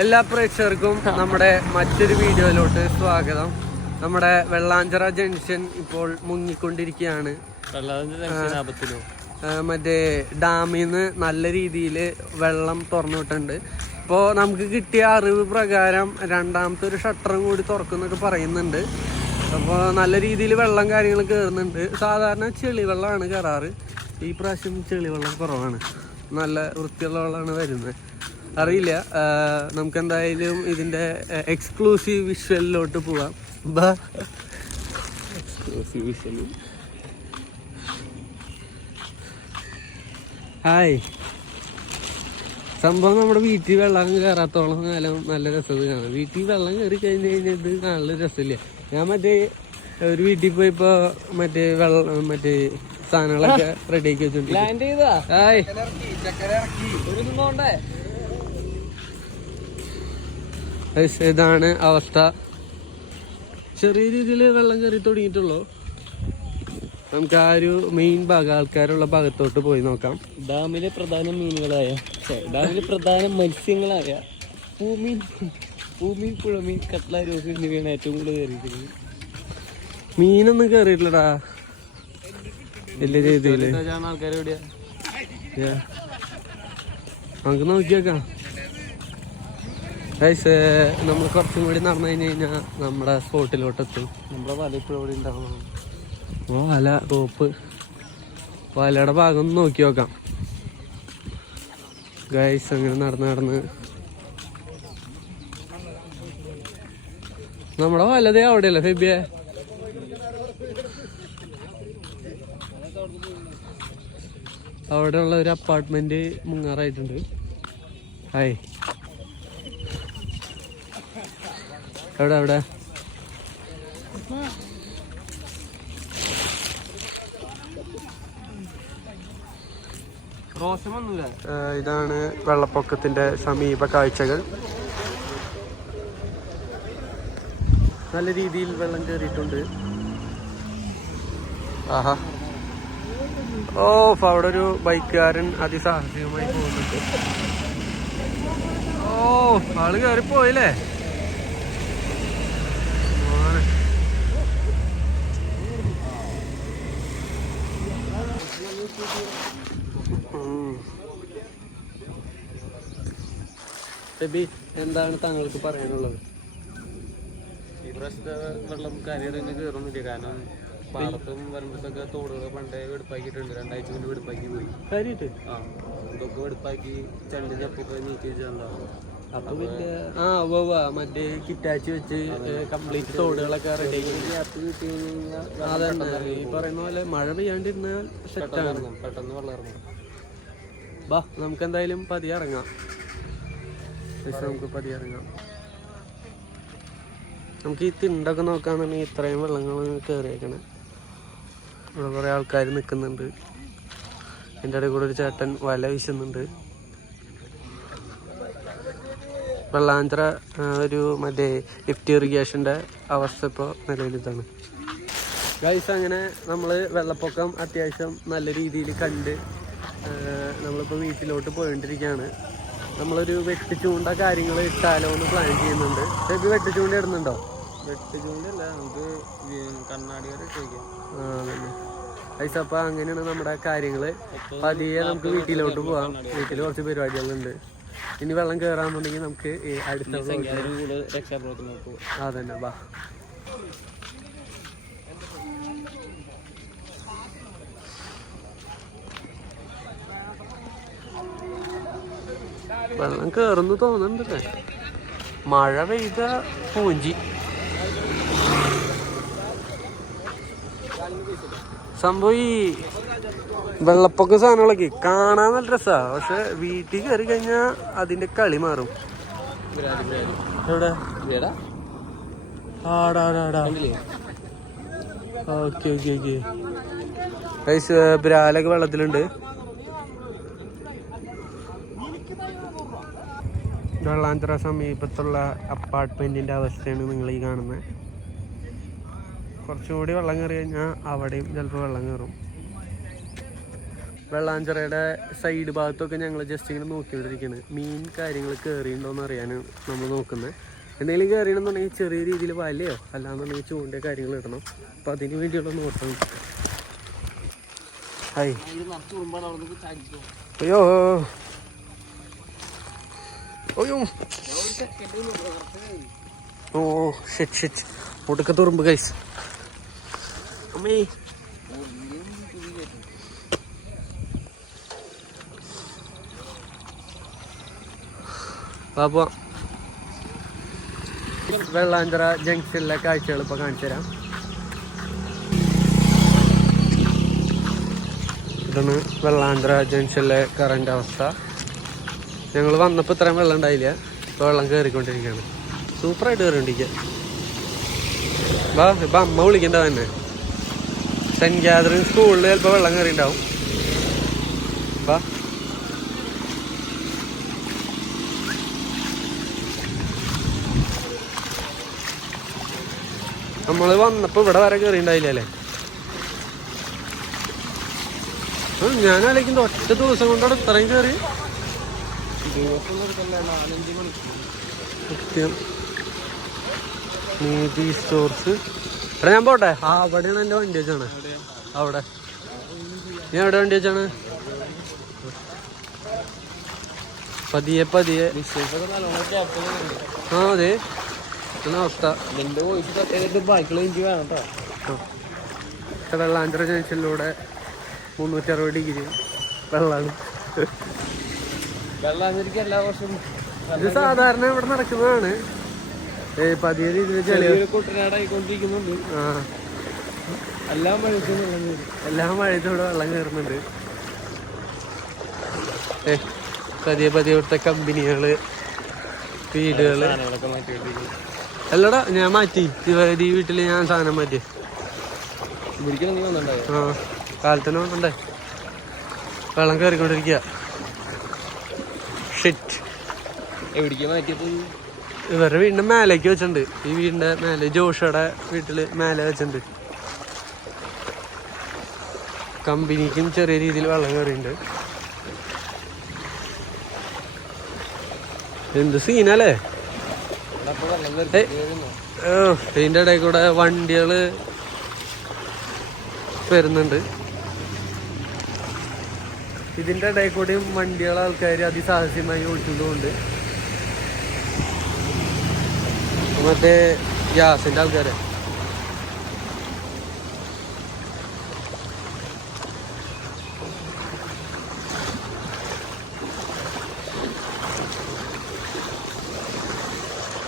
എല്ലാ പ്രേക്ഷകർക്കും നമ്മുടെ മറ്റൊരു വീഡിയോയിലോട്ട് സ്വാഗതം. നമ്മുടെ വെള്ളാഞ്ചിറ ജംഗ്ഷൻ ഇപ്പോൾ മുങ്ങിക്കൊണ്ടിരിക്കുകയാണ്. മറ്റേ ഡാമിൽ നിന്ന് നല്ല രീതിയിൽ വെള്ളം തുറന്നു വിട്ടുണ്ട്. ഇപ്പോൾ നമുക്ക് കിട്ടിയ അറിവ് പ്രകാരം രണ്ടാമത്തെ ഒരു ഷട്ടറും കൂടി തുറക്കുന്നൊക്കെ പറയുന്നുണ്ട്. അപ്പോൾ നല്ല രീതിയിൽ വെള്ളം കാര്യങ്ങൾ കയറുന്നുണ്ട്. സാധാരണ ചെളി വെള്ളമാണ് കയറാറ്. ഈ പ്രാവശ്യം ചെളി വെള്ളം കുറവാണ്. നല്ല വൃത്തിയുള്ള വെള്ളമാണ് വരുന്നത്. അറിയില്ല, നമുക്ക് എന്തായാലും ഇതിൻ്റെ എക്സ്ക്ലൂസീവ് വിഷ്വലിലോട്ട് പോവാം. Exclusive visual. ഹായ്. സംഭവം നമ്മുടെ വീട്ടിൽ വെള്ളം കയറാത്തോളം കാലം നല്ല രസം കാണാം. വീട്ടിൽ വെള്ളം കയറി കഴിഞ്ഞ് കഴിഞ്ഞാൽ ഇത് കാണാനുള്ള രസമില്ല. ഞാൻ മറ്റേ ഒരു വീട്ടിൽ പോയിപ്പോ മറ്റേ വെള്ളം മറ്റേ സാധനങ്ങളൊക്കെ റെഡിയാക്കി വെച്ചോണ്ട് ഹായ്. ഇതാണ് അവസ്ഥ. ചെറിയ രീതിയിൽ വെള്ളം കയറി തുടങ്ങിയിട്ടുള്ളൂ. നമുക്ക് ആ ഒരു മെയിൻ ഭാഗം ആൾക്കാരുള്ള ഭാഗത്തോട്ട് പോയി നോക്കാം. ഡാമിലെ പ്രധാന മീനുകളായ ഡാമിലെ പ്രധാന മത്സ്യങ്ങളായ പൂമീൻ, പുഴമീൻ, കട്ട്ള, രോസ് എന്നിവയാണ് ഏറ്റവും കൂടുതൽ കയറിയിരിക്കുന്നത്. മീനൊന്നും കയറിയിട്ടില്ലടാ വലിയ രീതിയില്. ആൾക്കാരെവിടെയാ നമുക്ക് നോക്കി നോക്കാം. നമ്മൾ കുറച്ചും കൂടി നടന്നു കഴിഞ്ഞ് കഴിഞ്ഞാൽ നമ്മുടെ സ്പോട്ടിലോട്ടെത്തും. നമ്മുടെ വല ഇപ്പോഴും എവിടെ ഉണ്ടാവണം. വല റോപ്പ് വലയുടെ ഭാഗം ഒന്ന് നോക്കി നോക്കാം ഗൈസ്. അങ്ങനെ നടന്ന് നമ്മുടെ വലതേ അവിടെയല്ലേ ഫെബിയെ? അവിടെയുള്ള ഒരു അപ്പാർട്ട്മെന്റ് മുങ്ങാറായിട്ടുണ്ട്. ഹായ്. എവിടെ ഇതാണ് വെള്ളപ്പൊക്കത്തിന്റെ സമീപ കാഴ്ചകൾ. നല്ല രീതിയിൽ വെള്ളം കയറിയിട്ടുണ്ട്. ആഹാ. ഓ, അവിടെ ഒരു ബൈക്കുകാരൻ അതിസാഹസികമായി പോകുന്നുണ്ട്. ഓ, ആള് കയറിപ്പോയില്ലേ? എന്താണ് താങ്കൾക്ക് പറയാനുള്ളത്? ഈ പ്രാവശ്യത്തെ വെള്ളം കരയുടെ തന്നെ കയറുന്നില്ല. കാരണം പാടത്തും വരുമ്പോഴത്തൊക്കെ തോടുകൾ പണ്ടേ വെടുപ്പാക്കിയിട്ടുണ്ട്. 2 ആഴ്ച കൊണ്ട് വെടുപ്പാക്കി പോയി. കാര്യമായിട്ട് ഇതൊക്കെ വെടുപ്പാക്കി ചണ്ടി ചപ്പൊക്കെ നീക്കി വെച്ചിട്ടുണ്ടാവും. അപ്പൊ വലിയ മറ്റേ കിറ്റാച്ചി വെച്ച് കംപ്ലീറ്റ് തോടുകളൊക്കെ റെഡി ഗ്യാപ്പ് കിട്ടി കഴിഞ്ഞാൽ അതന്നെ ഈ പറയുന്ന പോലെ മഴ പെയ്യാണ്ടിരുന്നാൽ സെറ്റാണ്. പെട്ടെന്ന് വെള്ളം ഇറങ്ങും. ബാ, നമുക്ക് എന്തായാലും പതിയെ ഇറങ്ങാം. നമുക്ക് പതിയെ ഇറങ്ങാം. നമുക്ക് ഈ തിണ്ടൊക്കെ നോക്കാന്നുണ്ടെങ്കിൽ ഇത്രയും വെള്ളങ്ങൾ കയറിയേക്കണേ. ഇവിടെ കുറേ ആൾക്കാർ നിൽക്കുന്നുണ്ട്. എൻ്റെ ഇടയിൽ കൂടെ ഒരു ചേട്ടൻ വല വീശുന്നുണ്ട്. വെള്ളാഞ്ചിറ ഒരു മറ്റേ ലിഫ്റ്റ് ഇറിഗേഷൻ്റെ അവസ്ഥ ഇപ്പോൾ നിലവിലിതാണ് ഗൈസ്. അങ്ങനെ നമ്മൾ വെള്ളപ്പൊക്കം അത്യാവശ്യം നല്ല രീതിയിൽ കണ്ട് നമ്മളിപ്പോൾ വീട്ടിലോട്ട് പോയിക്കൊണ്ടിരിക്കുകയാണ്. നമ്മളൊരു വെട്ടിച്ചൂണ്ട കാര്യങ്ങൾ ഇട്ടാലോ എന്ന് പ്ലാൻ ചെയ്യുന്നുണ്ട്. ഇത് വെട്ടിച്ചൂണ്ട ഇടുന്നുണ്ടോ? വെട്ടിച്ചൂണ്ടല്ല, നമുക്ക് കണ്ണാടി വരെ ഇട്ടേക്കാം. അതന്നെ ഗൈസ്. അപ്പോൾ അങ്ങനെയാണ് നമ്മുടെ കാര്യങ്ങൾ. പതിയെ നമുക്ക് വീട്ടിലോട്ട് പോവാം. വീട്ടിൽ കുറച്ച് പരിപാടികളുണ്ട്. ഇനി വെള്ളം കയറാന്നുണ്ടെങ്കിൽ നമുക്ക് അടുത്ത അതന്നെ ബാ. വെള്ളം കയറുന്നു തോന്നുന്നുണ്ടല്ലേ. മഴ പെയ്ത പൂഞ്ചി സംഭവം. ഈ വെള്ളപ്പൊക്ക സാധനങ്ങളൊക്കെ കാണാൻ നല്ല രസമാണ്. പക്ഷെ വീട്ടിൽ കയറി കഴിഞ്ഞാൽ അതിന്റെ കളി മാറും. എവിടെ ഓക്കെ ഓക്കെ ഓക്കെ ഗൈസ്. ബ്രാലൊക്കെ വെള്ളത്തിലുണ്ട്. വെള്ളാഞ്ചിറ സമീപത്തുള്ള അപ്പാർട്ട്മെന്റിന്റെ അവസ്ഥയാണ് നിങ്ങൾ ഈ കാണുന്നത്. കുറച്ചുകൂടി വെള്ളം കയറി കഴിഞ്ഞാൽ അവിടെയും ചിലപ്പോൾ വെള്ളം കയറും. വെള്ളാഞ്ചിറയുടെ സൈഡ് ഭാഗത്തൊക്കെ ഞങ്ങൾ ജസ്റ്റ് ഇങ്ങനെ നോക്കിക്കൊണ്ടിരിക്കുകയാണ്. മീൻ കാര്യങ്ങൾ കയറിയിട്ടുണ്ടോയെന്ന് അറിയാനാണ് നമ്മൾ നോക്കുന്നത്. എന്തെങ്കിലും കയറിയണമെന്നുണ്ടെങ്കിൽ ചെറിയ രീതിയിൽ വലയോ അല്ലാന്നുണ്ടെങ്കിൽ ചൂണ്ട കാര്യങ്ങൾ ഇടണം. അപ്പം അതിന് വേണ്ടിയുള്ള നോട്ടം. ഹായ് അയ്യോ അയ്യോ ഓ ഷിറ്റ് ഒടുക്കത്ത് ഉറുമ്പ് ഗൈസ്. അമ്മേ അപ്പോൾ വെള്ളാഞ്ചിറ ജംഗ്ഷനിലെ കാഴ്ചകൾ ഇപ്പോൾ കാണിച്ചു തരാം. ഇതാണ് വെള്ളാഞ്ചിറ ജംഗ്ഷനിലെ കറണ്ട് അവസ്ഥ. ഞങ്ങൾ വന്നപ്പോൾ ഇത്രയും വെള്ളം ഉണ്ടായില്ല, ഇപ്പോൾ വെള്ളം കയറിക്കൊണ്ടിരിക്കുകയാണ്. സൂപ്പറായിട്ട് കയറിക്കൊണ്ടിരിക്കുക. വാ ഇപ്പം അമ്മ വിളിക്കണ്ട തന്നെ. സെൻറ്റ് കാതറിൻ സ്കൂളിൽ ചിലപ്പോൾ വെള്ളം കയറിയിട്ടുണ്ടാവും. വാ നമ്മൾ വന്നപ്പോൾ ഇവിടെ വരെ കയറിയിട്ടുണ്ടായില്ലേ. ഞാൻ ആലോചിക്കുന്നത് ഒറ്റ ദിവസം കൊണ്ടാണ് ഇത്രയും കയറി. സത്യം. നീതി സ്റ്റോർസ് ഇവിടെ ഞാൻ പോട്ടെ. അവിടെയാണ് എൻ്റെ വണ്ടി വെച്ചാണ്. അവിടെ നീ എവിടെ വണ്ടി വെച്ചാണ്? പതിയെ പതിയെ. ആ അതെ അവസ്ഥ. വെള്ളാഞ്ചിറ ജംഗ്ഷനിലൂടെ 360 ഡിഗ്രി വെള്ളമാണ്. വെള്ളാഞ്ചിറയ്ക്ക് എല്ലാ വർഷവും ഇത് സാധാരണ ഇവിടെ നടക്കുന്നതാണ്. പതിയെ രീതിയിൽ ചെറിയ കുട്ടനാടായിക്കൊണ്ടിരിക്കുന്നുണ്ട്. ആ എല്ലാ മഴയത്തും ഇവിടെ വെള്ളം കയറുന്നുണ്ട്. പതിയെ പതിയെ ഇവിടുത്തെ കമ്പനികള് വീടുകള് അല്ലടാ ഞാൻ മാറ്റി. ഈ വീട്ടില് ഞാൻ സാധനം മാറ്റി. ആ കാലത്തന്നെ വന്നണ്ടേ. വെള്ളം കയറിക്കൊണ്ടിരിക്കുക. ഷിറ്റ്. എവിടേക്ക് മാറ്റിയപ്പോ ഇവരുടെ വീടിന്റെ മേലേക്ക് വെച്ചിട്ടുണ്ട്. ഈ വീടിന്റെ മേലെ ജോഷയുടെ വീട്ടില് മേലെ വെച്ചിട്ടുണ്ട്. കമ്പനിക്കും ചെറിയ രീതിയിൽ വെള്ളം കയറിയിട്ടുണ്ട്. എന്ത് സീനല്ലേ. ഇതിന്റെ ഇടയിൽ കൂടെ വണ്ടികള് വരുന്നുണ്ട്. ഇതിന്റെ ഇടയിൽ കൂടെയും വണ്ടികളെ ആൾക്കാർ അതിസാഹസ്യമായി ഓടിച്ചുകൊണ്ടുണ്ട്. മറ്റേ ഗ്യാസിന്റെ ആൾക്കാരെ.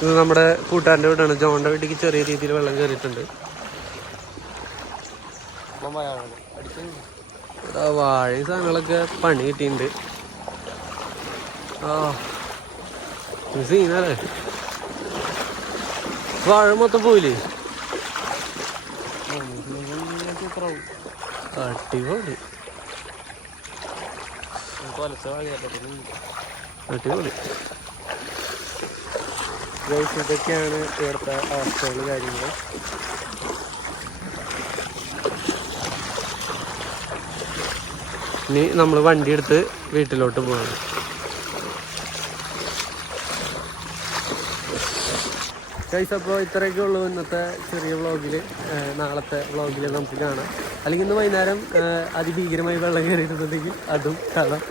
ഇത് നമ്മുടെ കൂട്ടുകാരൻ്റെ വീടാണ്. ജോണിന്റെ വീട്ടിലേക്ക് ചെറിയ രീതിയിൽ വെള്ളം കയറിയിട്ടുണ്ട്. വാഴയും സാധനങ്ങളൊക്കെ പണി കിട്ടിയിട്ടുണ്ട്. ആ സീനല്ലേ. വാഴ മൊത്തം പോയില്ലേ. അടിപൊളി അടിപൊളി. ഇതൊക്കെയാണ് ഇവിടുത്തെ അവസ്ഥകൾ കാര്യങ്ങൾ. ഇനി നമ്മൾ വണ്ടി എടുത്ത് വീട്ടിലോട്ട് പോകണം. ഗൈസ് അപ്പോൾ ഇത്രയൊക്കെ ഉള്ളൂ ഇന്നത്തെ ചെറിയ വ്ളോഗിൽ. നാളത്തെ വ്ളോഗിൽ നമുക്ക് കാണാം. അല്ലെങ്കിൽ ഇന്ന് വൈകുന്നേരം അതിഭീകരമായി വെള്ളം കയറിയിട്ടുണ്ടെങ്കിൽ അതും കാണാം.